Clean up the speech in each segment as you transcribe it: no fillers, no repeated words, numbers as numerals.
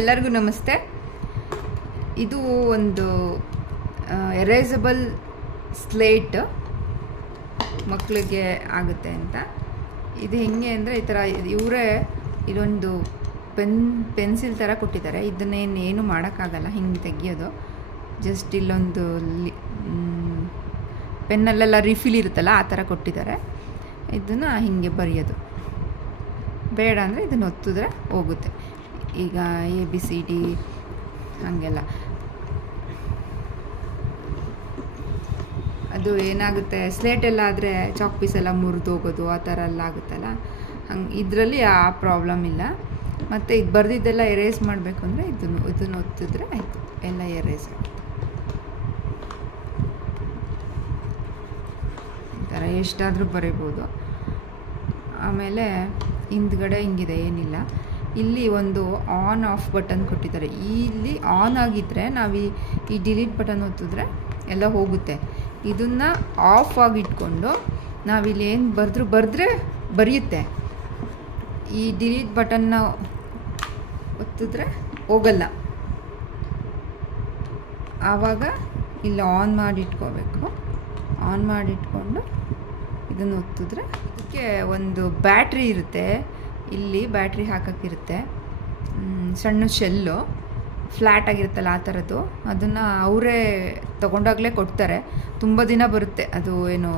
ಎಲ್ಲರಿಗೂ ನಮಸ್ತೆ. ಇದು ಒಂದು ಎರೇಸಬಲ್ ಸ್ಲೇಟ್ ಮಕ್ಕಳಿಗೆ ಆಗುತ್ತೆ ಅಂತ. ಇದು ಹೆಂಗೆ ಅಂದರೆ ಈ ಥರ ಇವರೇ ಇದೊಂದು ಪೆನ್ಸಿಲ್ ಥರ ಕೊಟ್ಟಿದ್ದಾರೆ. ಇದನ್ನೇನು ಮಾಡೋಕ್ಕಾಗಲ್ಲ, ಹಿಂಗೆ ತೆಗಿಯೋದು. ಜಸ್ಟ್ ಇಲ್ಲೊಂದು ಪೆನ್ನಲ್ಲೆಲ್ಲ ರಿಫಿಲ್ ಇರುತ್ತಲ್ಲ ಆ ಥರ ಕೊಟ್ಟಿದ್ದಾರೆ. ಇದನ್ನು ಹಿಂಗೆ ಬರೆಯೋದು. ಬೇಡ ಅಂದರೆ ಇದನ್ನು ಒತ್ತಿದ್ರೆ ಹೋಗುತ್ತೆ. ಈಗ ABCD ಹಾಗೆಲ್ಲ ಅದು ಏನಾಗುತ್ತೆ, ಸ್ಲೇಟೆಲ್ಲ ಆದರೆ ಚಾಕ್ ಪೀಸ್ ಎಲ್ಲ ಮುರಿದೋಗೋದು ಆ ಥರ ಎಲ್ಲ ಆಗುತ್ತಲ್ಲ, ಹಂಗೆ ಇದರಲ್ಲಿ ಆ ಪ್ರಾಬ್ಲಮ್ ಇಲ್ಲ. ಮತ್ತು ಇದು ಬರೆದಿದ್ದೆಲ್ಲ ಎರೇಸ್ ಮಾಡಬೇಕು ಅಂದರೆ ಇದನ್ನು ಒತ್ತಿದ್ರೆ ಆಯಿತು, ಎಲ್ಲ ಎರೇಸ್ ಆಗುತ್ತೆ. ಈ ಥರ ಎಷ್ಟಾದರೂ ಬರೀಬೋದು. ಆಮೇಲೆ ಹಿಂದ್ಗಡೆ ಹಿಂಗಿದೆ, ಏನಿಲ್ಲ. ಇಲ್ಲಿ ಒಂದು ಆನ್ ಆಫ್ ಬಟನ್ ಕೊಟ್ಟಿದ್ದಾರೆ. ಇಲ್ಲಿ ಆನ್ ಆಗಿದ್ದರೆ ನಾವು ಈ ಡಿಲೀಟ್ ಬಟನ್ ಒತ್ತಿದ್ರೆ ಎಲ್ಲ ಹೋಗುತ್ತೆ. ಇದನ್ನು ಆಫ್ ಆಗಿಟ್ಕೊಂಡು ನಾವಿಲ್ಲಿ ಏನು ಬರೆದ್ರೆ ಬರೆಯುತ್ತೆ. ಈ ಡಿಲೀಟ್ ಬಟನ್ನ ಒತ್ತಿದ್ರೆ ಹೋಗಲ್ಲ. ಆವಾಗ ಇಲ್ಲಿ ಆನ್ ಮಾಡಿಟ್ಕೋಬೇಕು. ಆನ್ ಮಾಡಿಟ್ಕೊಂಡು ಇದನ್ನು ಒತ್ತಿದ್ರೆ ಇದಕ್ಕೆ ಒಂದು ಬ್ಯಾಟ್ರಿ ಇರುತ್ತೆ. ಇಲ್ಲಿ ಬ್ಯಾಟ್ರಿ ಹಾಕೋಕ್ಕಿರುತ್ತೆ. ಸಣ್ಣ ಶೆಲ್ಲು ಫ್ಲ್ಯಾಟ್ ಆಗಿರುತ್ತಲ್ಲ ಆ ಥರದ್ದು. ಅದನ್ನು ಅವರೇ ತೊಗೊಂಡಾಗಲೇ ಕೊಡ್ತಾರೆ. ತುಂಬ ದಿನ ಬರುತ್ತೆ. ಅದು ಏನು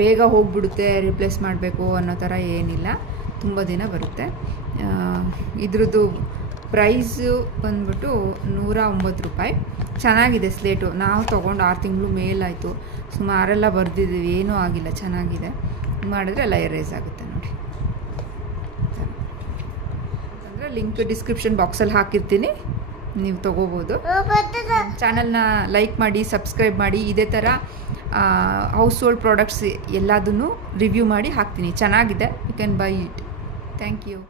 ಬೇಗ ಹೋಗಿಬಿಡುತ್ತೆ, ರಿಪ್ಲೇಸ್ ಮಾಡಬೇಕು ಅನ್ನೋ ಥರ ಏನಿಲ್ಲ, ತುಂಬ ದಿನ ಬರುತ್ತೆ. ಇದ್ರದ್ದು ಪ್ರೈಸು ಬಂದ್ಬಿಟ್ಟು 109 ರೂಪಾಯಿ. ಚೆನ್ನಾಗಿದೆ ಸ್ಲೇಟು. ನಾವು ತೊಗೊಂಡು 6 ತಿಂಗಳು ಮೇಲಾಯಿತು. ಸುಮಾರೆಲ್ಲ ಬರೆದಿದ್ದೀವಿ, ಏನೂ ಆಗಿಲ್ಲ, ಚೆನ್ನಾಗಿದೆ. ಮಾಡಿದ್ರೆ ಎಲ್ಲ ಎರೇಸ್ ಆಗುತ್ತೆ ನೋಡಿ. ಅಂದರೆ ಲಿಂಕ್ ಡಿಸ್ಕ್ರಿಪ್ಷನ್ ಬಾಕ್ಸಲ್ಲಿ ಹಾಕಿರ್ತೀನಿ, ನೀವು ತೊಗೋಬೋದು. ಚಾನಲ್ನ ಲೈಕ್ ಮಾಡಿ, ಸಬ್ಸ್ಕ್ರೈಬ್ ಮಾಡಿ. ಇದೇ ಥರ ಹೌಸ್ ಹೋಲ್ಡ್ ಪ್ರಾಡಕ್ಟ್ಸ್ ಎಲ್ಲದನ್ನು ರಿವ್ಯೂ ಮಾಡಿ ಹಾಕ್ತೀನಿ. ಚೆನ್ನಾಗಿದೆ, you can buy it. Thank you.